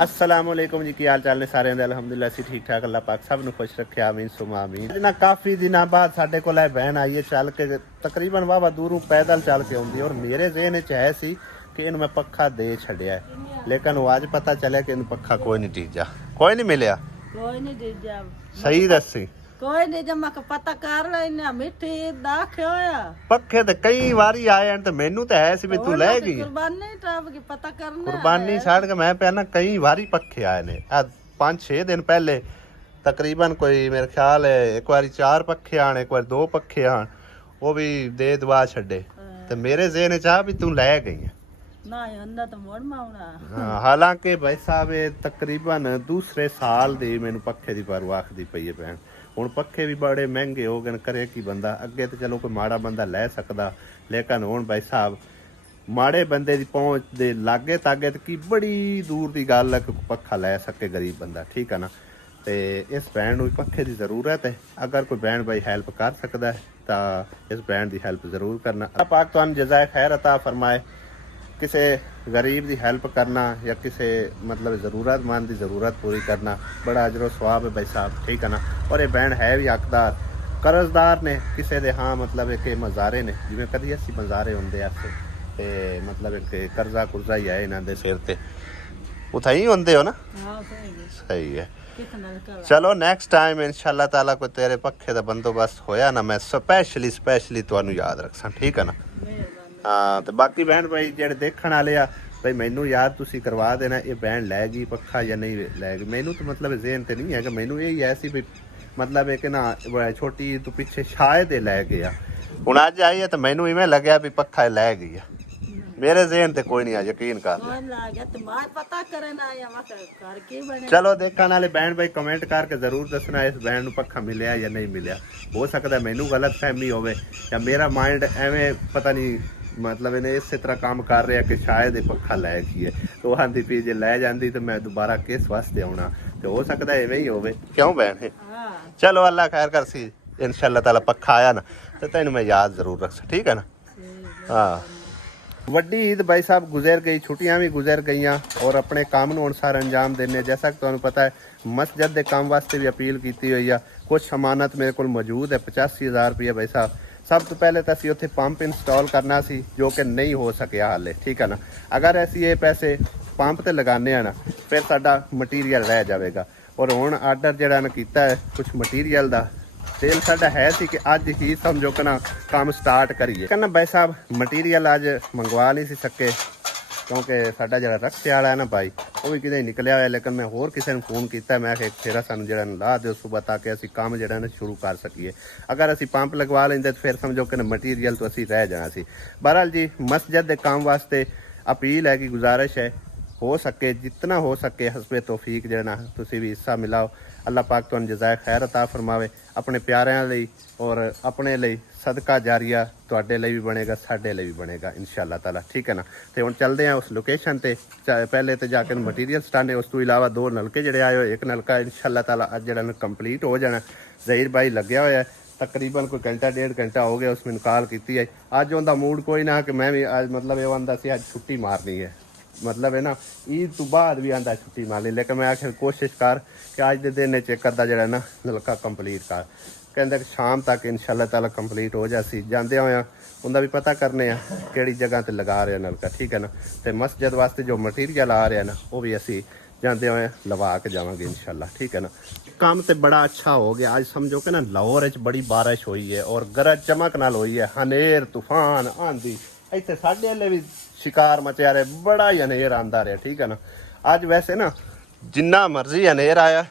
अस्सलामुअलैकुम जी, की हाल चाल ने सारे दे? अल्हम्दुलिल्लाह सी ठीक ठाक, अल्लाह पाक सब नु खुश रखे, आमीन सुमा आमीन। ना काफ़ी दिनों बाद साडे कोल बहन आई है चल के, तकरीबन वावा दूरों पैदल चल के आउंदी, और मेरे ज़हन च है सी कि इन्हू मैं पक्खा दे छड़िया है, लेकिन वो अज पता चलिया कि इन पक्खा कोई नहीं टीजा, कोई नहीं मिलिया। कोई नहीं दीजा सही दसी कोई नहीं जमा का पता कर लेना मिठी दाख होया पक्खे ते कई वारी आए हैं ते मेनू ते है सी भी तू ले गई कुर्बानी टाप की पता करना कुर्बानी छाड़ के मैं पे ना कई वारी पक्खे आए ने। 5-6 दिन पहले तकरीबन कोई मेरे ख्याल है एक बारी 4 पक्खे आन, एक बार 2 पक्खे आन, वो भी दे दुआ छड़े ते मेरे ज़हन च आ भी तू ले गई है ना हुंदा तो मोड़ माउना। हाँ, हालांकि भाई साहब तकरीबन दूसरे साल दी मैनू पक्खे दी परवाह दी पई है भैन। हुण पक्खे भी बड़े महंगे हो गए, करे कि बंदा अगे तो चलो कोई माड़ा बंदा लै सकदा, लेकिन हुण भाई साहब माड़े बंदे दी पहुंच दे लागे तागे की बड़ी दूर की गल है कि पक्खा लै सके गरीब बंदा, ठीक है ना। तो इस भैन नूं पक्खे की जरूरत है, अगर कोई भैन भाई हैल्प कर सकता है तो इस भैन की हैल्प जरूर करना। अल्लाह पाक तुहानूं जज़ाए खैर अता फरमाए। किसी गरीब की हैल्प करना या किसी मतलब ज़रूरतमंद की ज़रूरत पूरी करना बड़ा अजर सवाब है भाई साहब, ठीक है ना। और ये बहन है भी हकदार, कर्जदार ने किसी दे, हाँ मतलब एक मज़ारे ने जिमें कभी असी मज़ारे होंगे ऐसे तो मतलब एक कर्जा कुर्जा ही है इन्हों के सिर पर, उतना ही होंगे हो ना। सही है, चलो नेक्स्ट टाइम इंशाअल्लाह ताला कोई तेरे पक्खे का बंदोबस्त होया ना, मैं स्पैशली तुहानूं याद रखसा, ठीक है ना। हाँ तो बाकी बहन भाई जेडे देखने वाले आ भाई मैनू याद तुसी करवा देना ये बहन लै गई पक्खा या नहीं लै गई। मैनू तो मतलब ज़हन तो नहीं है कि मैनू यही है सी भी मतलब एक ना छोटी तो पिछे शायद लै गया, हुण अज आई है तो मैनू इवें लग्या भी पक्खा लै गई है, मेरे ज़हन ते कोई नहीं है, यकीन कर। चलो देखने वाले बहन भाई कमेंट करके जरूर दसना इस बहन नूं पक्खा मिलिया या नहीं मिलिया। हो सकता है मैनू गलत फहमी होवे या मेरा माइंड एवें पता नहीं मतलब इन्हें इस तरह काम कर रहा कि शायद ये पक्खा लै गई है, तो आंधी पी जे लै जाती तो मैं दोबारा किस वास्ते आना, तो हो सकता है इवें ही होवे, क्यों बहन है। चलो अल्लाह खैर कर सी, इंशाअल्लाह ताला पक्खा आया ना तो तेन मैं याद जरूर रख, ठीक है ना। हाँ वड्डी ईद भाई साहब गुजर गई, छुट्टियां भी गुजर गई और अपने काम नूं अनुसार अंजाम देने, जैसा कि तुहानूं पता है मस्जिद के काम वास्ते भी अपील की हुई है। कुछ अमानत मेरे को मौजूद है 85,000 रुपये भाई साहब। सब तो पहले तो असी उत्थे पंप इंस्टॉल करना सी जो कि नहीं हो सकिया हाले, ठीक है ना। अगर असी ये पैसे पंप ते लगाने हैं ना फिर साडा मटीरियल रह जाएगा, और हुण आर्डर जिहड़ा ना कीता है कुछ मटीरियल दा तेल साडा है सी कि अज ही समझो कि ना काम स्टार्ट करिए कहना भाई साहब। मटीरियल अज मंगवा नहीं सी सके क्योंकि साडा जिहड़ा रक्से वाला है ना भाई वो भी किते निकलिया होया, लेकिन मैं होर किसी ने फोन किया, मैं एक फेरा सानू जिहड़ा ला दो सुबह ताकि असी काम जिहड़ा ना शुरू कर सकीए। अगर असी पंप लगवा लेंदे तो फिर समझो कि मटीरियल तो असी रह जाना सी। बहरहाल जी मस्जिद के काम वास्ते अपील है कि गुजारिश है हो सके जितना हो सके हसबे तौफीक जिहड़ा ना तुसी भी हिस्सा मिलाओ। अल्लाह पाक तुहानूं जज़ाए खैर अता फरमावे, अपने प्यारिਆਂ ਲਈ और अपने ਲਈ सदका जारिया तुहाडे ਲਈ भी बनेगा, साडे ਲਈ भी बनेगा इंशाअल्लाह ताला, ठीक है ना। तो हुण चलते हैं उस लोकेशन ते, पहले तो जाके मटीरियल सटाने, उस तो इलावा 2 नलके जिहड़े आए होए, एक नलका इंशाअल्लाह ताला अज जिहड़ा कंप्लीट हो जाना। ज़हीर भाई लग्या होया तकरीबन कोई घंटा 1.5 घंटा हो गया, उसमें कॉल की है। अज उनका मूड कोई ना कि मैं भी अज मतलब ये आंदा सी अज छुट्टी मारनी है, मतलब है ना ईद तो बाद भी आंदा छुट्टी मारनी, लेकिन मैं आखिर कोशिश कर कि अज के दिन च करदा जिहड़ा ना नलका कंप्लीट कर, कहंदे कि शाम तक इंशाअल्लाह ताला कंप्लीट हो जासी। जांदे होया उनका भी पता करने आ किहड़ी जगह ते लगा रहे नलका, ठीक है ना। तो मस्जिद वास्ते जो मटीरियल आ रहा ना वो भी असी जांदे होए लवा के जावांगे इंशाअल्लाह, ठीक है ना। काम तो बड़ा अच्छा हो गया, आज समझो कि ना लाहौर च बड़ी बारिश हुई है और गरज चमक नाल हुई है, हनेर तूफान आंधी, इत्थे साडे वाले भी शिकार मचा रहे, बड़ा ही हनेर आंदा रहा, ठीक है ना। अज वैसे ना जिन्ना मर्जी हनेर आया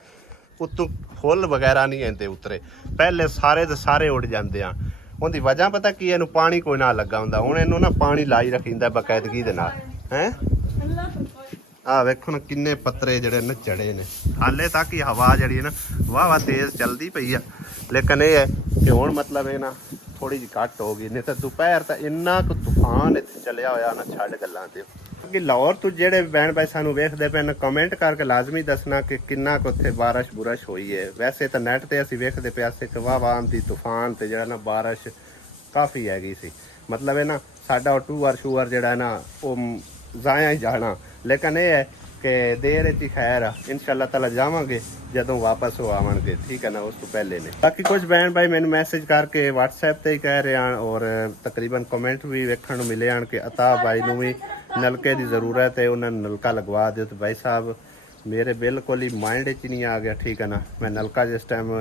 उत्तों फुल वगैरह नहीं आते उतरे, पहले सारे तो सारे उड़ जाते हैं। उनकी वजह पता की इनू पानी कोई ना लगा होंदा, हुण इनू ना पानी लाई रखींदा बकायदगी दे नाल हैं। आ वेखो ना किन्ने पत्तरे जिहड़े ना चढ़े ने, हाले तक ही हवा जिहड़ी ना वाह तेज़ चलती पई है, लेकिन ये है कि हुण मतलब ये ना थोड़ी जी घट हो गई, नहीं तो दोपहर तो इन्ना कुछ तूफान इत्थे चलिया होया ना छड्ड गल्लां ते। कि लाहौर तो जेडे बहन भाई सानू वेखदे पे ने कमेंट करके लाजमी दसना कि किन्ना कुछ उत्थे बारिश बुरिश हुई है। वैसे तो नैट ते असीं वेखदे पे आसे कि वाह आंधी तूफान ते जिहड़ा ना बारिश काफ़ी हैगी सी, मतलब है ना साडा टूअर शूअर जिहड़ा ना वो जाया ही जाना, लेकिन ये है ਕਿ ਦੇਰ ਚ ਖੈਰ ਆ ਇਨਸ਼ਾਅੱਲਾ ਤਾਲਾ ਜਾਵਾਂਗੇ ਜਦੋਂ ਵਾਪਸ ਉਹ ਆਵਣਗੇ ਠੀਕ ਹੈ ਨਾ ਉਸ ਤੋਂ ਪਹਿਲੇ ਨੇ ਬਾਕੀ ਕੁਝ ਭੈਣ ਭਾਈ ਮੈਨੂੰ ਮੈਸੇਜ ਕਰਕੇ WhatsApp ਤੇ ਹੀ ਕਹਿ ਰਹੇ ਹਨ ਔਰ ਤਕਰੀਬਨ ਕਮੈਂਟ ਵੀ ਵੇਖਣ ਨੂੰ ਮਿਲੇ ਹਨ ਕਿ ਅਤਾ ਭਾਈ ਨੂੰ ਵੀ ਨਲਕੇ ਦੀ ਜ਼ਰੂਰਤ ਹੈ ਉਹਨਾਂ ਨੂੰ ਨਲਕਾ ਲਗਵਾ ਦਿਓ ਤੇ ਭਾਈ ਸਾਹਿਬ ਮੇਰੇ ਬਿਲਕੁਲ ਹੀ ਮਾਈਂਡ 'ਚ ਨਹੀਂ ਆ ਗਿਆ ਠੀਕ ਹੈ ਨਾ ਮੈਂ ਨਲਕਾ ਜਿਸ ਟਾਈਮ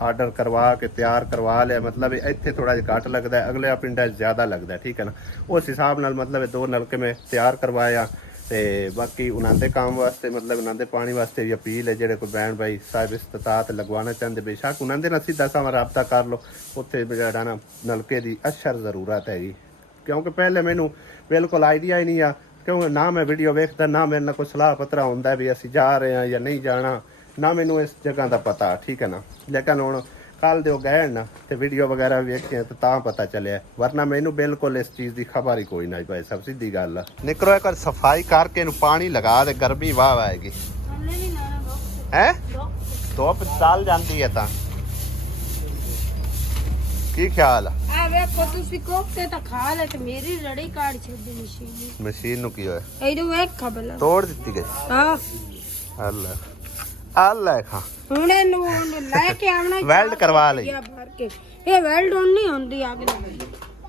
ਆਰਡਰ ਕਰਵਾ ਕੇ ਤਿਆਰ ਕਰਵਾ ਲਿਆ ਮਤਲਬ ਇੱਥੇ ਥੋੜਾ ਜਿਹਾ ਘੱਟ ਲੱਗਦਾ ਅਗਲੇ ਪਿੰਡਾਂ 'ਚ ਜ਼ਿਆਦਾ ਲੱਗਦਾ ਠੀਕ ਹੈ ਨਾ ਉਸ ਹਿਸਾਬ ਨਾਲ ਮਤਲਬ 2 ਨਲਕੇ ਮੈਂ ਤਿਆਰ ਕਰਵਾਇਆ ਤੇ ਬਾਕੀ ਉਹਨਾਂ ਦੇ ਕੰਮ ਵਾਸਤੇ ਮਤਲਬ ਉਹਨਾਂ ਦੇ ਪਾਣੀ ਵਾਸਤੇ ਵੀ ਅਪੀਲ ਹੈ ਜਿਹੜੇ ਕੋਈ ਬੈਣ ਭਾਈ ਸਾਹਿਬ ਇਸਤਤਾਤ ਲਗਵਾਉਣਾ ਚਾਹੁੰਦੇ ਬੇਸ਼ੱਕ ਉਹਨਾਂ ਦੇ ਨਾਲ ਸਿੱਧਾ ਸਮਾਂ ਰਾਬਤਾ ਕਰ ਲਓ ਉੱਥੇ ਜਿਹੜਾ ਨਾ ਨਲਕੇ ਦੀ ਅਸ਼ਰ ਜ਼ਰੂਰਤ ਹੈਗੀ ਕਿਉਂਕਿ ਪਹਿਲੇ ਮੈਨੂੰ ਬਿਲਕੁਲ ਆਈਡੀਆ ਹੀ ਨਹੀਂ ਆ ਕਿਉਂਕਿ ਨਾ ਮੈਂ ਵੀਡੀਓ ਵੇਖਦਾ ਨਾ ਮੇਰੇ ਨਾਲ ਕੋਈ ਸਲਾਹ ਪੱਤਰਾ ਹੁੰਦਾ ਵੀ ਅਸੀਂ ਜਾ ਰਹੇ ਹਾਂ ਜਾਂ ਨਹੀਂ ਜਾਣਾ ਨਾ ਮੈਨੂੰ ਇਸ ਜਗ੍ਹਾ ਦਾ ਪਤਾ ਠੀਕ ਹੈ ਨਾ ਲੇਕਿਨ ਹੁਣ ਕੱਲ ਦੇ ਉਹ ਗਏ ਨਾ ਤੇ ਵੀਡੀਓ ਵਗੈਰਾ ਵੇਖੀਆਂ ਤਾਂ ਪਤਾ ਚੱਲਿਆ ਵਰਨਾ ਮੈਨੂੰ ਬਿਲਕੁਲ ਇਸ ਚੀਜ਼ ਦੀ ਖਬਰ ਹੀ ਕੋਈ ਨਾ ਭਾਈ ਸਭ ਸਿੱਧੀ ਗੱਲ ਆ ਨਿਕਰੋ ਇੱਕ ਸਫਾਈ ਕਰਕੇ ਇਹਨੂੰ ਪਾਣੀ ਲਗਾ ਦੇ ਗਰਮੀ ਵਾਹ ਆਏਗੀ ਹੈ ਧੁੱਪ ਚੱਲ ਜਾਂਦੀ ਹੈ ਤਾਂ ਕੀ ਖਿਆਲ ਆ ਆ ਵੇਖੋ ਤੁਸੀਂ ਕੋਫਤੇ ਤਾਂ ਖਾ ਲੈ ਤੇ ਮੇਰੀ ਰੜੀ ਕਾੜ ਛੱਡੀ ਮਸ਼ੀਨ ਨੂੰ ਕੀ ਹੋਇਆ ਇਹਨੂੰ ਵੇਖ ਖਬਲ ਤੋੜ ਦਿੱਤੀ ਗਈ ਹਾਂ ਅੱਲਾ ਅੱਲਾ ਖਾ ਹੁਣ ਇਹਨੂੰ ਲੈ ਕੇ ਆਉਣਾ ਵੈਲਡ ਕਰਵਾ ਲਈ ਇਹ ਵੈਲਡ ਨਹੀਂ ਹੁੰਦੀ ਅਗਲੇ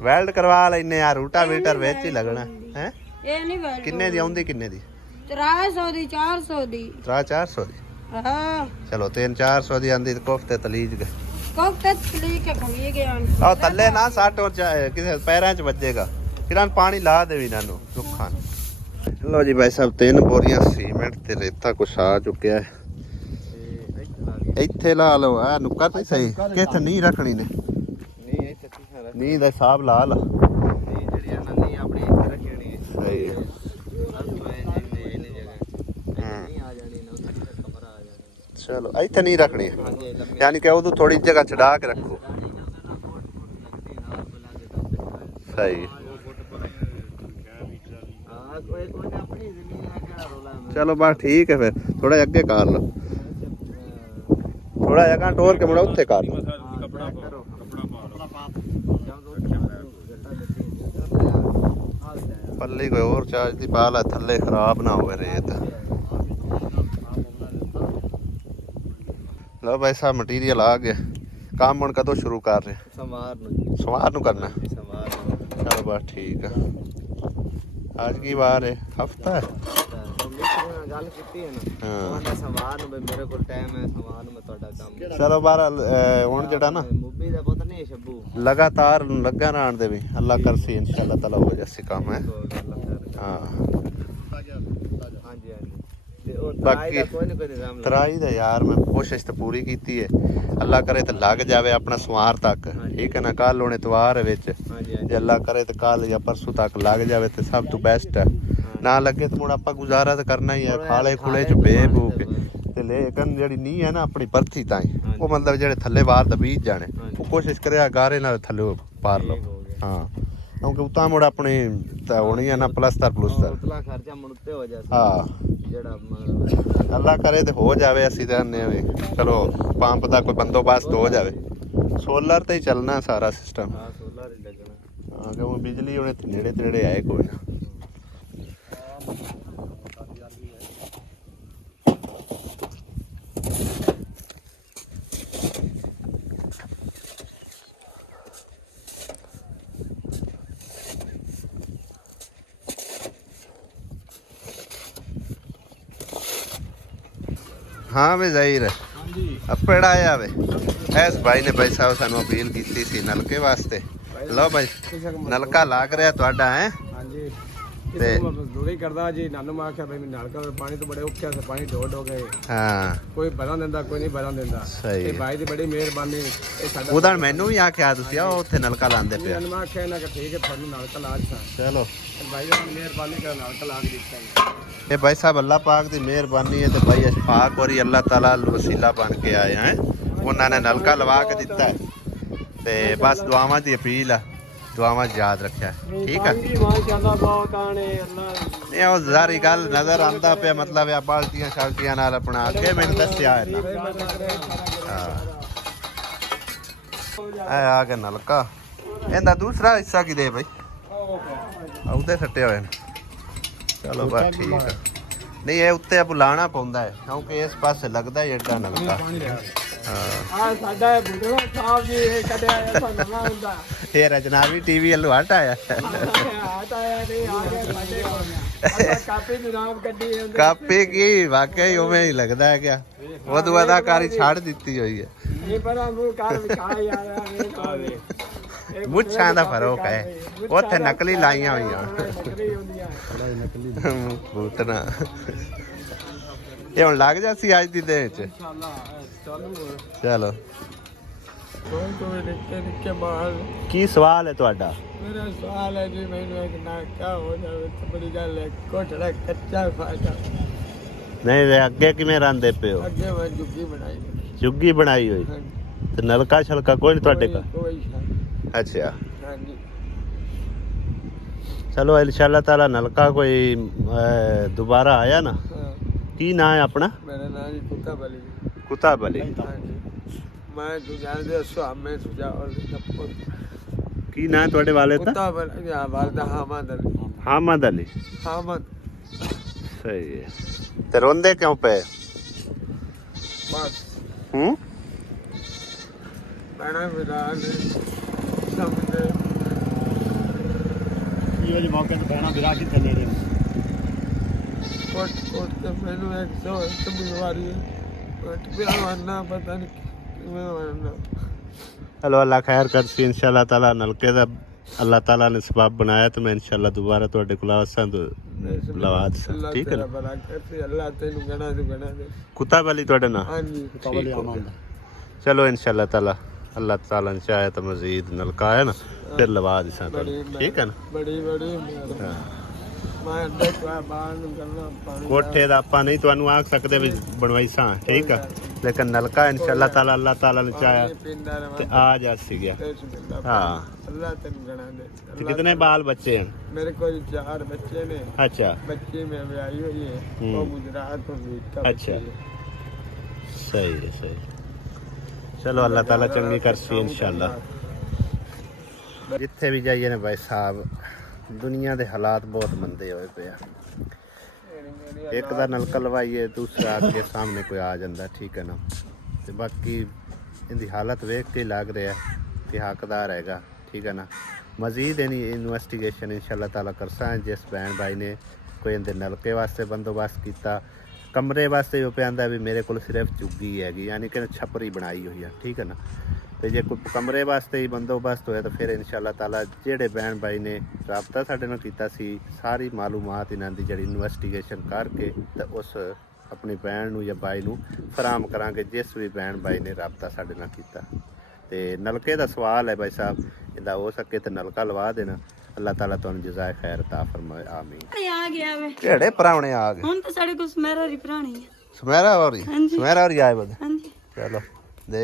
ਵੈਲਡ ਕਰਵਾ ਲੈਨੇ ਯਾਰ ਰੂਟਾ ਵੀਟਰ ਵਿੱਚ ਹੀ ਲੱਗਣਾ ਹੈ ਇਹ ਨਹੀਂ ਵੈਲਡ ਕਿੰਨੇ ਦੀ ਆਉਂਦੀ ਕਿੰਨੇ ਦੀ 300 ਦੀ 400 ਦੀ 400 ਦੀ ਹਾਂ ਚਲੋ 300-400 ਦੀ ਆਂਦੀ ਤੇ ਕੋਫਤੇ ਤਲੀਜ ਗਏ ਕੋਫਤੇ ਤਲੀ ਕੇ ਖਵੀਏ ਗਿਆ ਆ ਥੱਲੇ ਨਾ ਸੱਟ ਹੋ ਕਿਸੇ ਪੈਰਾਂ 'ਚ ਵੱਜੇਗਾ ਫਿਰ ਪਾਣੀ ਲਾ ਦੇਵੀ ਇਹਨਾਂ ਨੂੰ ਰੁੱਖਾਂ ਨੂੰ ਲੋ ਜੀ ਭਾਈ ਸਾਹਿਬ 3 ਬੋਰੀਆਂ ਸੀਮੈਂਟ ਤੇ ਰੇਤਾ ਕੁਛ ਆ ਚੁੱਕਿਆ ਹੈ ਇੱਥੇ ਲਾ ਲਓ ਆ ਨੁੱਕਰ ਤੇ ਸਹੀ ਕਿੱਥੇ ਨਹੀਂ ਰੱਖਣੀ ਨੇ ਨਹੀਂ ਇੱਥੇ ਤੁਸੀਂ ਰੱਖ ਨਹੀਂ ਦਾ ਹਿਸਾਬ ਲਾ ਲਾ ਨਹੀਂ ਜਿਹੜੀ ਆ ਨਹੀਂ ਆਪਣੀ ਇੱਥੇ ਰੱਖਣੀ ਹੈ ਸਹੀ ਹੈ ਇਹਨੇ ਜਗ੍ਹਾ ਨਹੀਂ ਆ ਜਾਣੀ ਨਾ ਉੱਥੇ ਕਮਰਾ ਆ ਜਾਣਾ ਚਲੋ ਇੱਥੇ ਨਹੀਂ ਰੱਖਣੀ ਯਾਨੀ ਕਿ ਉਦੋਂ ਥੋੜੀ ਜਗ੍ਹਾ ਛਡਾ ਕੇ ਰੱਖੋ ਸਹੀ ਹਾਂ ਕੋਈ ਆਪਣੀ ਜ਼ਮੀਨ ਆ ਕਿਹੜਾ ਰੋਲਾ ਚਲੋ ਬਸ ਠੀਕ ਹੈ ਫਿਰ ਥੋੜਾ ਜਿਹਾ ਅੱਗੇ ਕਰ ਲਓ ਥੋੜਾ ਜਿਹਾ ਟੋਰ ਕੇ ਮੁੜਾ ਉੱਥੇ ਕਰ ਲਓ ਪੱਲੀ ਕੋਈ ਹੋਰ ਚਾਰਜ ਦੀ ਪਾ ਲੈ ਥੱਲੇ ਖਰਾਬ ਨਾ ਹੋਵੇ ਰੇਤ ਲਓ ਭਾਈ ਸਾਹਿਬ ਮਟੀਰੀਅਲ ਆ ਗਿਆ ਕੰਮ ਹੁਣ ਕਦੋਂ ਸ਼ੁਰੂ ਕਰ ਰਹੇ ਸਵਾਰ ਨੂੰ ਕਰਨਾ ਚਲੋ ਬਸ ਠੀਕ ਆ ਅੱਜ ਕੀ ਵਾਰ ਹੈ ਹਫਤਾ ਹੈ ਗੱਲ ਕੀਤੀ ਹੈ ਨਾ ਉਹਦਾ ਸਵਾਰ ਨੂੰ ਮੇਰੇ ਕੋਲ ਟਾਈਮ ਹੈ ਸਵਾਰ ਨੂੰ ਮੈਂ ਤੁਹਾਡਾ ਕੰਮ ਚਲੋ ਬਾਹਰ ਹੁਣ ਜਿਹੜਾ ਨਾ ਮੁੱਬੀ ਦਾ ਪਤਾ ਨਹੀਂ ਸ਼ੱਬੂ ਲਗਾਤਾਰ ਲੱਗਾ ਰਹਿਣ ਦੇ ਵੀ ਅੱਲਾ ਕਰਸੀ ਇਨਸ਼ਾਅੱਲਾ ਤਾਲਾ ਹੋ ਜਾਸੀ ਕੰਮ ਹੈ ਹਾਂ ਹਾਂਜੀ ਹਾਂਜੀ ਤੇ ਉਹ ਬਾਕੀ ਕੋਈ ਨਾ ਕੋਈ ਨਿਜ਼ਾਮ ਤਰਾਈ ਦਾ ਯਾਰ ਮੈਂ ਕੋਸ਼ਿਸ਼ ਤਾਂ ਪੂਰੀ ਕੀਤੀ ਹੈ ਅੱਲਾ ਕਰੇ ਤਾਂ ਲੱਗ ਜਾਵੇ ਆਪਣਾ ਸਵਾਰ ਤੱਕ ਠੀਕ ਹੈ ਨਾ ਕੱਲ ਹੁਣ ਇਤਵਾਰ ਵਿੱਚ ਜੇ ਅੱਲਾ ਕਰੇ ਤਾਂ ਕੱਲ ਜਾਂ ਪਰਸੋਂ ਤੱਕ ਲੱਗ ਜਾਵੇ ਤੇ ਸਭ ਤੋਂ ਬੈਸਟ ਹੈ ਨਾ ਲੱਗੇ ਤਾਂ ਹੁਣ ਆਪਾਂ ਗੁਜ਼ਾਰਾ ਤਾਂ ਕਰਨਾ ਹੀ ਹੈ ਖਾਲੇ ਖੁਲੇ ਚ ਬੇਬੂ ਕੇ ਤੇ ਲੇਕਿਨ ਜਿਹੜੀ ਨੀ ਹੈ ਨਾ ਆਪਣੀ ਪਰਥੀ ਤਾਂ ਉਹ ਮਤਲਬ ਜਿਹੜੇ ਥੱਲੇ ਬਾਹਰ ਦਾ ਬੀਜ ਜਾਣੇ ਉਹ ਕੋਸ਼ਿਸ਼ ਕਰਿਆ ਗਾਰੇ ਨਾਲ ਥੱਲੇ ਪਾਰ ਲਓ ਹਾਂ ਕਿਉਂਕਿ ਉਤਾਂ ਮੁੜ ਆਪਣੀ ਤਾਂ ਹੋਣੀ ਹੈ ਨਾ ਪਲਸਤਰ ਉਤਲਾ ਖਰਚਾ ਮੁੜ ਉੱਤੇ ਹੋ ਜਾਏ ਹਾਂ ਜਿਹੜਾ ਅੱਲਾ ਕਰੇ ਤੇ ਹੋ ਜਾਵੇ ਅਸੀਂ ਤਾਂ ਆਨੇ ਵੀ ਚਲੋ ਪੰਪ ਦਾ ਕੋਈ ਬੰਦੋਬਸਤ ਹੋ ਜਾਵੇ ਸੋਲਰ ਤੇ ਹੀ ਚੱਲਣਾ ਸਾਰਾ ਸਿਸਟਮ ਹਾਂ ਸੋਲਰ ਹੀ ਲੱਗਣਾ ਹਾਂ ਕਿਉਂਕਿ ਬਿਜਲੀ ਉਹਨੇ ਨੇੜੇ ਤੇੜੇ ਆਏ ਕੋਈ ਨਾ हाँ वे जाहिर है अपड़ा आया वे ऐस भाई ने भाई साहब सानू अपील की सी नलके वास्ते लो भाई नलका लाग रहा तुहाडा है ਹਾਂਜੀ ਤੇ ਮਜ਼ਦੂਰੀ ਕਰਦਾ ਜੀ ਨਾਨੂ ਮਾ ਆਖਿਆ ਬਈ ਮੈਂ ਨਲਕਾ ਪਾਣੀ ਤੋਂ ਬੜੇ ਔਖਿਆ ਸੇ ਪਾਣੀ ਢੋ ਢੋ ਗਏ ਹਾਂ ਕੋਈ ਭਰਨ ਦਿੰਦਾ ਕੋਈ ਨਹੀਂ ਭਰਨ ਦਿੰਦਾ ਸਹੀ ਇਹ ਭਾਈ ਦੀ ਬੜੀ ਮਿਹਰਬਾਨੀ ਇਹ ਸਾਡਾ ਉਹਦਾ ਮੈਨੂੰ ਵੀ ਆਖਿਆ ਤੁਸੀਂ ਆ ਉੱਥੇ ਨਲਕਾ ਲਾਉਂਦੇ ਪਿਆ ਨਾਨੂ ਮਾ ਆਖਿਆ ਨਾ ਕਿ ਠੀਕ ਹੈ ਤੁਹਾਨੂੰ ਨਲਕਾ ਲਾ ਦਿੱਤਾ ਚਲੋ ਭਾਈ ਦੀ ਮਿਹਰਬਾਨੀ ਕਰ ਨਲਕਾ ਲਾ ਕੇ ਦਿੱਤਾ ਇਹ ਭਾਈ ਸਾਹਿਬ ਅੱਲਾਹ ਪਾਕ ਦੀ ਮਿਹਰਬਾਨੀ ਹੈ ਤੇ ਭਾਈ ਅਸ਼ਫਾਕ ਔਰ ਅੱਲਾਹ ਤਾਲਾ ਵਸੀਲਾ ਬਣ ਕੇ ਆਏ हैं ਉਹਨਾਂ ਨੇ ਨਲਕਾ ਲਵਾ ਕੇ ਦਿੱਤਾ ਹੈ ਤੇ ਬਸ ਦੁਆਵਾਂ ਦੀ ਅਪੀਲ ਆ ਦੁਆਵਾਂ ਯਾਦ ਰੱਖਿਆ ਠੀਕ ਹੈ ਇਹ ਉਹ ਜ਼ਾਰੀ ਗੱਲ ਨਜ਼ਰ ਆਉਂਦਾ ਪਿਆ ਮਤਲਬ ਇਹ ਬਾਲਟੀਆਂ ਸ਼ਾਲਟੀਆਂ ਨਾਲ ਆਪਣਾ ਅੱਗੇ ਮੈਨੂੰ ਦੱਸਿਆ ਹੈ ਨਾ ਹਾਂ ਆ ਗਿਆ ਨਲਕਾ ਇਹਦਾ ਦੂਸਰਾ ਹਿੱਸਾ ਕਿਦੇ ਭਾਈ ਉਹਦੇ ਸੱਟੇ ਹੋਏ ਨੇ ਚਲੋ ਬਸ ਠੀਕ ਹੈ ਨਹੀਂ ਇਹ ਉੱਤੇ ਬੁਲਾਣਾ ਪਾਉਂਦਾ ਹੈ ਕਿਉਂਕਿ ਇਸ ਪਾਸੇ ਲੱਗਦਾ ਏਡਾ ਨਲਕਾ ਹਾਂ ਆ ਸਾਡਾ ਬੁੱਢਾ ਸਾਹਿਬ ਜੀ ਇਹ ਕਦੇ ਆਇਆ ਸਾਨੂੰ ਨਾ ਹੁੰਦਾ ਇਹ ਰਜਨਾਵੀ ਟੀਵੀ ਵੱਲੋਂ ਹਟ ਆਇਆ ਆਤਾ ਆਇਆ ਨਹੀਂ ਆ ਗਿਆ ਸਾਡੇ ਕੋਲ ਕਾਪੀ ਨਿਰਾਮ ਕੱਢੀ ਹੁੰਦੀ ਕਾਪੀ ਕੀ ਵਾਕਈ ਉਵੇਂ ਹੀ ਲੱਗਦਾ ਹੈ ਕਿਆ ਉਹ ਤੋਂ ਅਦਾਕਾਰੀ ਛੱਡ ਦਿੱਤੀ ਹੋਈ ਹੈ ਇਹ ਬੜਾ ਮੂੰਹ ਕਾਰ ਵਿਖਾ ਯਾਰ ਇਹ ਕਾਵੇ ਮੁੱਛਾਂ ਦਾ ਫਰਕ ਹੈ ਉੱਥੇ ਨਕਲੀ ਲਾਈਆਂ ਹੋਈਆਂ ਨਕਲੀ ਹੁੰਦੀਆਂ ਬੂਤਨਾ ਇਹ ਹੁਣ ਲੱਗ ਜਾਸੀ ਅੱਜ ਦੀ ਦਿਨ ਚ ਇਨਸ਼ਾਅੱਲਾ ਚਾਲੂ ਚਲੋ ਕੋਈ ਨਿੱਕੇ ਬਾਹਰ ਕੀ ਸਵਾਲ ਹੈ ਤੁਹਾਡਾ ਮੇਰਾ ਸਵਾਲ ਹੈ ਜੀ ਮੈਨੂੰ ਇੱਕ ਨਾਕਾ ਹੋ ਜਾਵੇ ਤਾਂ ਬੜੀ ਗੱਲ ਹੈ ਕੋਟੜਾ ਕੱਚਾ ਫਾਟਾ ਨਹੀਂ ਤੇ ਅੱਗੇ ਕਿਵੇਂ ਰਹਿੰਦੇ ਪਿਓ ਅੱਗੇ ਮੈਂ ਜੁੱਗੀ ਬਣਾਈ ਝੁੱਗੀ ਬਣਾਈ ਹੋਈ ਤੇ ਨਲਕਾ ਛਲਕਾ ਕੋਈ ਨਹੀਂ ਤੁਹਾਡੇ ਕੋਲ ਕੋਈ ਅੱਛਾ ਹਾਂਜੀ ਚਲੋ ਇਨਸ਼ਾਅੱਲਾ ਤਾਲਾ ਨਲਕਾ ਕੋਈ ਦੁਬਾਰਾ ਆਇਆ ਨਾ ਹਾਂ ਕੀ ਨਾਂ ਹੈ ਆਪਣਾ ਮੇਰਾ ਨਾਮ ਜੀ ਕੁੱਤਾ ਬਲੀ ਕੁਤਾਬ ਅਲੀ ਹਾਂਜੀ ਮੈਂ ਤੂੰ ਜਾਣਦੇ ਸੁਆਮੇ ਸੁਜਾ ਔਰ ਨੱਪੋ ਕੀ ਨਾਂ ਹੈ ਤੁਹਾਡੇ ਵਾਲੇ ਦਾ ਕੁੱਤਾ ਬਲੀ ਜਾਂ ਵਾਲਦਾ ਹਾਮਦ ਅਲੀ ਹਾਮਦ ਅਲੀ ਹਾਮਦ ਸਹੀ ਹੈ ਤੇ ਰੋਂਦੇ ਕਿਉਂ ਪਏ ਬਸ ਹੂੰ ਮੈਨਾਂ ਵਿਦਾਨ ਸਮਝੇ ਇਹ ਵਾਲੇ ਮੌਕੇ ਤੇ ਬਹਿਣਾ ਵਿਰਾ ਕਿੱਥੇ ਨੇ ਰਹੇ ਕੋਟ ਤੇ ਮੈਨੂੰ ਇੱਕ ਸੌ ਬਿਮਾਰੀ ਹੈ ਕੋਟ ਪਿਆ ਵਰਨਾ ਪਤਾ ਨਹੀਂ ਕਿਵੇਂ ਵਰਨਾ ਚਲੋ ਅੱਲਾ ਖੈਰ ਕਰਸੀ ਇਨਸ਼ਾਅੱਲਾ ਤਾਲਾ ਨਲਕੇ ਦਾ ਅੱਲਾਹ ਤਾਲਾ ਨੇ ਸਬਬ ਬਣਾਇਆ ਤੇ ਮੈਂ ਇਨਸ਼ਾਅੱਲਾ ਦੁਬਾਰਾ ਤੁਹਾਡੇ ਕੋਲ ਆਸਾਂ ਤੋਂ ਲਵਾ ਦਸਾਂ ਠੀਕ ਹੈ ਨਾ ਬੜਾ ਕਰਤੇ ਅੱਲਾਹ ਤੈਨੂੰ ਗਣਾ ਦੇ ਕੁਤਾਬ ਅਲੀ ਤੁਹਾਡਾ ਨਾਂ ਹਾਂਜੀ ਕਵਲ ਆਮਨ ਦਾ चलो इंशाल्लाह ताला अल्लाह ताला ने चाहे तो मजीद नलका है ना फिर लवा दिसा ठीक है ना ਬੜੀ हाँ। ਮੈਂ ਅੱਡੇ ਤੋਂ ਬਾਹਰ ਨੂੰ ਕਰਨਾ ਪਾਣੀ कोठे दा आपा नहीं ਤੁਹਾਨੂੰ आख सकते भी बनवाई सा ठीक है लेकिन नलका इंशाल्लाह ताला अल्लाह ताला ने चाहे ਪਿੰਡਾ ते आ जा सी गया हाँ ਅੱਲਾਹ ਤੈਨੂੰ ਗਣਾ ਦੇ तो कितने बाल बच्चे हैं ਮੇਰੇ ਕੋਲ 4 ਬੱਚੇ ਨੇ अच्छा ਬੱਚੇ ਮੈਂ ਵਿਆਹੀ ਹੋਈ ਹੈ ਉਹ ਗੁਜਰਾਤ ਤੋਂ ਵੀ अच्छा सही है सही चलो अल्लाह ताला चंगी करसी इंशाल्लाह जिथे भी जाइए ना भाई साहब दुनिया के हालात बहुत मंदे होए पे एक दा नलका लवाइए दूसरा के सामने कोई आ जाता ठीक है ना ते बाकी इनकी हालत वेख के लग रहा है कि हकदार हैगा ठीक है ना मजीद इन्हीं इन्वेस्टिगेशन इंशाल्लाह ताला करसा जिस भैन भाई ने कोई इनके नलके वास्ते बंदोबस्त किया कमरे वास्ते वो पे आंदा भी मेरे को सिर्फ चुग्गी हैगी यानी कि छपरी बनाई हुई है ठीक है ना तो जे कोई कमरे वास्ते ही बंदोबस्त होया तो फिर इंशाल्लाह ताला जेड़े बहन भाई ने राबता साडे नाल कीता सी सारी मालूमात इन्हां दी जेड़ी इन्वेस्टिगेशन करके तो उस अपनी बहन नूं या भाई नूं फराहम करांगे जिस भी बहन भाई ने राबता साडे नाल कीता ते नलके दा सवाल है भाई साहब इहदा हो सके तो नलका लवा देना अल्लाह ताला तुहानूं जज़ाए खैर अता फरमाए आमीन आ गया मैं किहड़े परावणे आ गए ਹੁਣ ਤਾਂ ਸਾਡੇ ਕੋਲ ਸਮੈਰਾ ਦੀ ਪੁਰਾਣੀ ਹੈ सुमेरा हो रही ਹਾਂਜੀ। सुमेरा हो रही आए बद ਹਾਂਜੀ चलो दे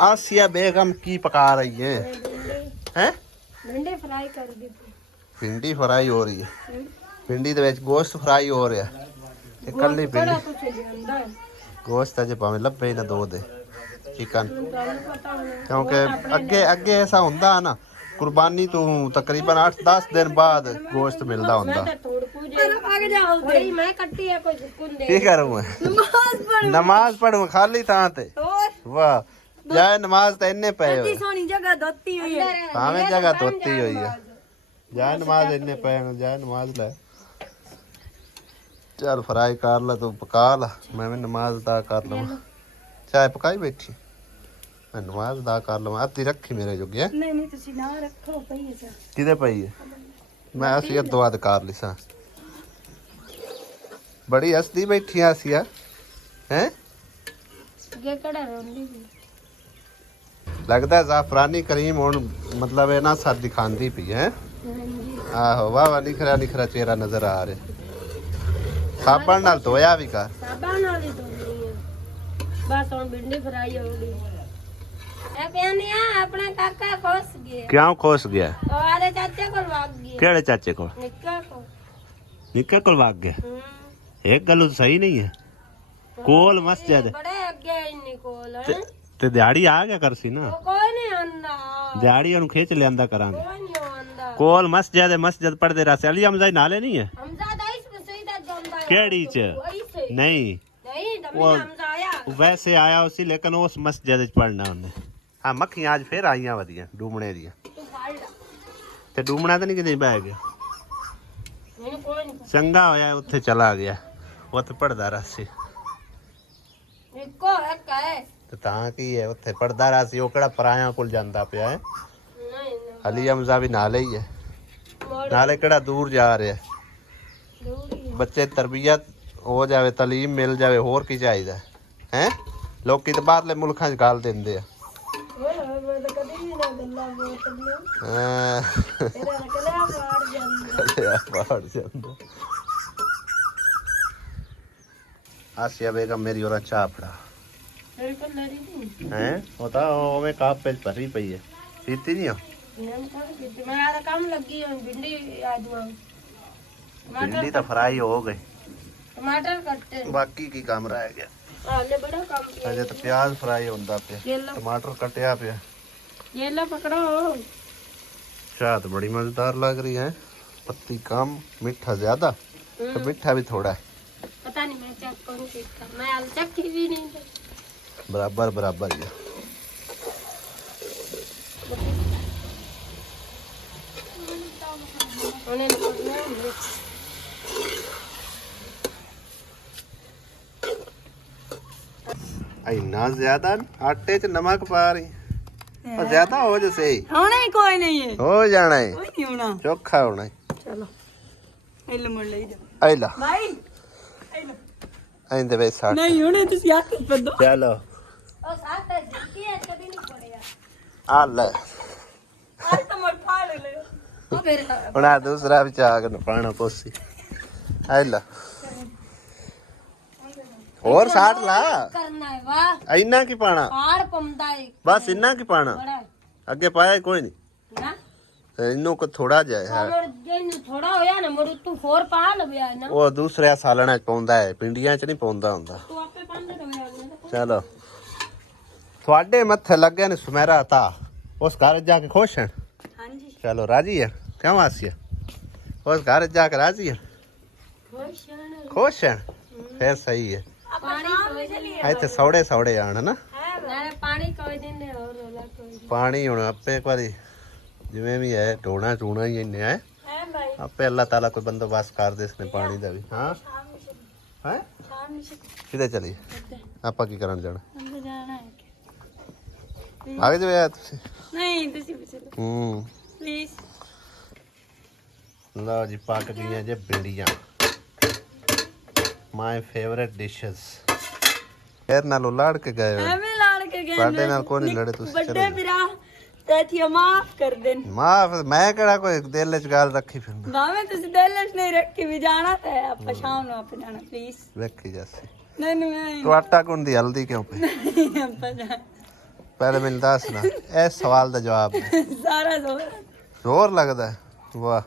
आसिया बेगम की पका रही है हैं भिंडी फ्राई कर ਦਿੱਤੀ भिंडी फ्राई हो रही है भिंडी ਦੇ ਵਿੱਚ ਗੋਸ਼ਤ ਫਰਾਈ ਹੋ ਰਿਹਾ ਇਹ ਕੱਲੀ ਬੜਾ भिंडी ਕੁਝ ਲਿਆਂਦਾ ਹੈ ਗੋਸ਼ਤ ਅਜੇ ਭਾਵੇਂ ਲੱਭੇ ਹੀ ਨਾ ਦੋ ਦੇ ਚਿਕਨ ਤੁਹਾਨੂੰ ਪਤਾ ਹੋਣਾ ਕਿਉਂਕਿ ਅੱਗੇ ਐਸਾ ਹੁੰਦਾ ਨਾ ਕੁਰਬਾਨੀ ਤੋਂ ਤਕਰੀਬਨ 8-10 ਦਿਨ ਬਾਅਦ ਗੋਸ਼ਤ ਮਿਲਦਾ ਹੁੰਦਾ ਥੋੜ ਪੂਜੇ ਆਗੇ ਜਾਓ ਬੜੀ ਮੈਂ ਕੱਟੀ ਹੈ ਕੋਈ ਸੁਕੂਨ ਦੇ ਕੀ ਕਰਾਂ ਮੈਂ ਨਮਾਜ਼ ਪੜ੍ਹ ਨਮਾਜ਼ ਪੜ੍ਹੂੰ ਖਾਲੀ ਥਾਂ ਤੇ ਹੋਰ ਵਾਹ ਜਾਏ ਨਮਾਜ਼ ਤਾਂ ਇੰਨੇ ਪਏ ਹੋਏ ਸੋਹਣੀ ਜਗ੍ਹਾ ਧੋਤੀ ਹੋਈ ਹੈ ਭਾਵੇਂ ਜਗ੍ਹਾ ਧੋਤੀ ਹੋਈ ਹੈ ਜਾਏ ਨਮਾਜ਼ ਇੰਨੇ ਪਏ ਨੇ ਜਾਏ ਨਮਾਜ਼ ਲੈ ਚੱਲ ਫਰਾਈ ਕਰ ਲੈ ਤੂੰ ਪਕਾ ਲਾ ਮੈਂ ਵੀ ਨਮਾਜ਼ ਅਦਾ ਕਰ ਲਵਾਂ ਚਾਹ ਪਕਾਈ ਬੈਠੀ ਮੈਂ ਨਮਾਜ਼ ਅਦਾ ਕਰ ਲਵਾਂ ਅੱਧੀ ਰੱਖੀ ਮੇਰੇ ਜੋਗੀ ਹੈ ਨਹੀਂ ਨਹੀਂ ਤੁਸੀਂ ਨਾ ਰੱਖੋ ਪਈ ਹੈ ਕਿਹਦੇ ਪਈ ਹੈ ਮੈਂ ਅਸੀਂ ਅੱਧੋ ਅੱਧ ਕਰ ਲਈ ਸਾਂ ਬੜੀ ਹੱਸਦੀ ਬੈਠੀ ਆ ਅਸੀਂ ਹੈ ਅੱਗੇ ਕਿਹੜਾ ਰੋਂਦੀ ਸੀ ਲੱਗਦਾ ਜ਼ਾਫਰਾਨੀ ਕਰੀਮ ਹੁਣ ਮਤਲਬ ਇਹ ਨਾ ਸਰ ਦਿਖਾਉਂਦੀ ਪਈ ਹੈ ਹਾਂਜੀ ਆਹੋ ਵਾਹ ਵਾਹ ਨਿਖਰਾ ਨਿਖਰਾ ਚਿਹਰਾ ਨਜ਼ਰ ਆ ਰਿਹਾ ਸਾਬਣ ਨਾਲ ਧੋਇਆ ਵੀ ਕਰ ਸਾਬਾ ਨਾਲ ਹੀ ਧੋਣੀ ਹੈ ਬਸ ਹੁਣ ਭਿੰਡੀ ਫਰਾਈ ਹੋ ਗਈ ਇਹ ਕਹਿੰਦੇ ਆ ਆਪਣਾ ਕਾਕਾ ਖੁਸ਼ ਗਿਆ ਕਿਉਂ ਖੁਸ਼ ਗਿਆ ਤੁਹਾਡੇ ਚਾਚੇ ਕੋਲ ਵਗ ਗਿਆ ਕਿਹੜੇ ਚਾਚੇ ਕੋਲ ਨਿੱਕਾ ਕੋਲ ਨਿੱਕੇ ਕੋਲ ਵਗ ਗਿਆ ਹੂੰ ਇੱਕ ਗੱਲ ਸਹੀ ਨਹੀਂ ਹੈ ਕੋਲ ਮਸਜਿਦ ਬੜੇ ਅੱਗੇ ਇੰਨੀ ਕੋਲ ਹੈ ਤੇ ਦਿਹਾੜੀ ਆ ਗਿਆ ਕਰਸੀ ਨਾ ਉਹ ਕੋਈ ਨਹੀਂ ਆਂਦਾ ਦਿਹਾੜੀ ਉਹਨੂੰ ਖਿੱਚ ਲਿਆਂਦਾ ਕਰਾਂਗੇ ਕੋਈ ਨਹੀਂ ਆਂਦਾ ਕੋਲ ਮਸਜਿਦ ਪੜਦੇ ਰਸ ਅਲੀ ਹਮਜ਼ਾ ਨਾਲੇ ਨਹੀਂ ਹੈ ਹਮਜ਼ਾ ਇਸ ਬਸਈਦਾ ਜਾਂਦਾ ਹੈ ਕਿਹੜੀ ਚ ਨਹੀਂ ਨਹੀਂ ਦਮੇ वो ਹਮਜ਼ਾ ਆਇਆ वैसे आया उसी लेकिन उस मस्जिद च पढ़ना उन्हें हाँ मक्खियां आज फिर आईयां वधिया डूमने दियां ਤੂੰ ਫੜ ਲੈ ते डूमना तो नहीं किते बह गया ਮੈਨੂੰ ਕੋਈ ਨਹੀਂ चंगा होया उत्थे चला गया उत्थे पढ़दा रसी ਇੱਕੋ ਇੱਕ ਹੈ ते तां की है उत्थे पढ़दा रसी ओ केड़ा पराया कोल जांदा पिया है ਨਹੀਂ अली हमजा भी नाले ही है ਮੋੜ नाले केड़ा दूर जा रहा है ਦੂਰੀ बच्चे तरबियत हो जावे तालीम मिल जावे होर की चाहिदा है लोकी तो बाहरले मुल्कां च गाल दिंदे आ ਓਏ ਮੈਂ ਤਾਂ ਕਦੇ ਵੀ ਨਾ ਗੱਲਾਂ ਬੋਲਦੀ हां ਤੇਰਾ ਕਲਿਆ ਮਾਰ ਜਾਂਦਾ बाहर जांदा आसिया बेगम मेरी और चाह फड़ा ਮੇਰੇ ਕੋਲ ਲੜੀ ਨਹੀਂ हैं होता ओवे काप पे भरी पई है पीती नहीं हो ਮੈਂ ਤਾਂ ਕਿਤੇ ਮੈਂ ਆਦਾ ਕੰਮ ਲੱਗੀ ਹਾਂ ਭਿੰਡੀ ਆਜਵਾ भिंडी तो फ्राई हो गई टमाटर कट्टे बाकी की काम रह गया आले बड़ा काम किया अजे तो प्याज फ्राई होंदा पे ये लो टमाटर कटिया पे ये लो पकड़ो चाह तो बड़ी मजेदार लग रही है पत्ती कम मीठा ज्यादा तो मीठा भी थोड़ा है पता नहीं मैं चेक करूं कितना मैं आल चक्की भी नहीं बराबर बराबर ही है उन्हें पकड़ना है इन्ना ज्यादा आटे च नमक पा रही और ज्यादा हो जैसे होना ही कोई नहीं है हो जाना है कोई नहीं होना चोखा होना है चलो इल्ल मुड़ ले जा आइला भाई आइंदे वे साठ नहीं होने तुसी आके पे दो चलो और साथ है जिंदगी है कभी नहीं पड़ेगा आल आज तो मत फाड़ ले ओ फिर ਹੁਣ ਆ ਦੂਸਰਾ ਵੀ ਚਾਹ ਕੇ ਪਾਣਾ ਪੋਸੀ ਆਇਲਾ ਹੋਰ ਸਾਟ ਲਾ करना है वाह ਇੰਨਾ ਕੀ ਪਾਣਾ पहाड़ पमदा है ਬਸ ਇੰਨਾ ਕੀ ਪਾਣਾ बड़ा ਅੱਗੇ ਪਾਇਆ ਕੋਈ ਨਹੀਂ ना ਤੇ ਇਹਨੂੰ ਕੋ ਥੋੜਾ ਜਿਹਾ ਹੈ और जिन थोड़ा होया ना मरु तू फोर पा लबया है ना ਉਹ ਦੂਸਰੇ ਸਾਲਣਾ ਚ ਪਾਉਂਦਾ ਹੈ ਪਿੰਡੀਆਂ ਚ ਨਹੀਂ ਪਾਉਂਦਾ ਹੁੰਦਾ तू आपे पांदे होया ना ਚਲੋ ਤੁਹਾਡੇ ਮੱਥੇ ਲੱਗਿਆ ਨੇ ਸੁਮੇਰਾ ਤਾ ਉਸ ਘਰ ਜਾ ਕੇ ਖੁਸ਼ ਹੈ हां जी ਚਲੋ ਰਾਜੀ ਹੈ ਕਿਉਂ ਆਸੀਆ ਉਸ ਘਰ ਜਾ ਕੇ ਰਾਜੀ ਹੈ खुश ਖੁਸ਼ ਹੈ ਫਿਰ ਸਹੀ ਹੈ पानी कोई नहीं ਇੱਥੇ ਸੌੜੇ ਆਣ ਨਾ है पानी कोई दिन नहीं और रोला कोई ਪਾਣੀ ਹੁਣ ਆਪੇ ਇੱਕ ਵਾਰੀ ਜਿਵੇਂ ਵੀ ਹੈ ਢੋਣਾ ਚੂਣਾ ਹੀ ਇੰਨੇ ਹੈ है भाई ਆਪੇ ਅੱਲਾਹ ਤਾਲਾ ਕੋਈ ਬੰਦੋਬਸਤ ਕਰ ਦੇ ਇਸਨੇ ਪਾਣੀ ਦਾ ਵੀ ਹਾਂ ਹੈ शाम से ਕਿਤੇ ਚਲੀ ਆਪਾਂ ਕੀ ਕਰਨ ਜਾਣਾ अंदर जाना है ਆਗੇ ਜੋ ਯਾਰ ਤੁਸੀਂ नहीं तुसी भी चलो ਹੂੰ प्लीज ਲਓ ਜੀ ਪੱਕ ਗਈਆਂ ਜੇ ਬਿੰਡੀਆਂ ਮਾਈ ਫੇਵਰਿਟ ਡਿਸ਼ਸ ਫੇਰ ਨਾਲੋਂ ਲੜ ਕੇ ਗਏ ਹੋ हमें लाड़ के गए ਸਾਡੇ ਨਾਲ ਕੋਈ ਨਹੀਂ ਲੜੇ ਤੁਸੀਂ बड़े ਚਲੋ बिरा तेथी माफ कर देन ਮਾਫ ਮੈਂ ਕਿਹੜਾ ਕੋਈ ਦਿਲ ਚ ਗੱਲ ਰੱਖੀ ਫਿਰਨਾ भावे तुसी दिल नहीं रखी भी जाना है आप शाम ਨੂੰ आप जाना प्लीज ਵੇਖੀ ਜਾਸੀ नहीं नहीं ਤੂੰ ਆਟਾ ਗੁੰਦੀ ਹਲਦੀ ਕਿਉਂ ਪਈ आप जाना ਪਹਿਲੇ ਮੈਨੂੰ ਦੱਸ ਨਾ ਇਹ ਸਵਾਲ ਦਾ ਜਵਾਬ ਦੇ सारा जोर ਜ਼ੋਰ ਲੱਗਦਾ ਹੈ? ਵਾਹ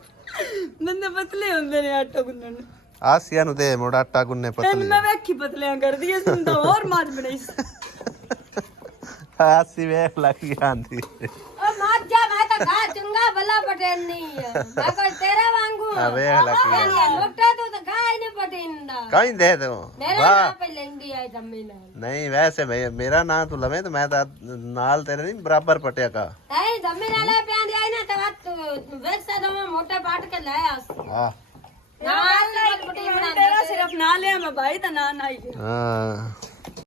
ਬੰਦੇ ਪਤਲੇ ਹੁੰਦੇ ਨੇ ਆਟਾ ਗੁੰਨਣ ਨੂੰ ਆਸੀਆ ਨੂੰ ਦੇ ਮੋੜਾ ਆਟਾ ਗੁੰਨੇ ਤੈਨੂੰ ਪਤਲੀ ਮੈਂ ਵੇਖੀ ਪਤਲਿਆਂ ਕਰਦੀ ਐ ਸੁਣ ਤਾਂ ਹੋਰ ਮਾਜ ਬਣਾਈ ਆਸੀ ਵੇਖ ਲੱਗੀ ਆਂਦੀ ओ मार जा मैं तो गा चंगा भला पटेन नहीं है मैं कोई तेरे वांगू ਆ ਵੇਖ ਲੱਗੀ यानी लोटा तो गा ही नहीं पटेंदा ਕहीं ਦੇ ਦੋ मेरे ਵਾਹ नाम पे लेंगी आई जम्मी ना ਨਹੀਂ ਵੈਸੇ ਮੇਰਾ ਨਾਂ ਤੂੰ ਲਵੇਂ ਤੇ ਮੈਂ ਤਾਂ ਨਾਲ ਤੇਰੇ ਨਹੀਂ ਬਰਾबर ਪਟਿਆ ਕਾ ऐ जम्मी वाला पे आंदी आई ना तो बात वैसे तो मैं मोटा पाट के लाया ਹਾਂ ना आज पटी बना ਤੇਰਾ ਸਿਰਫ ਨਾ ਲਿਆ ਮੈਂ ਭਾਈ ਤਾਂ ਨਾ ਨਾ ਹੀ ਹਾਂ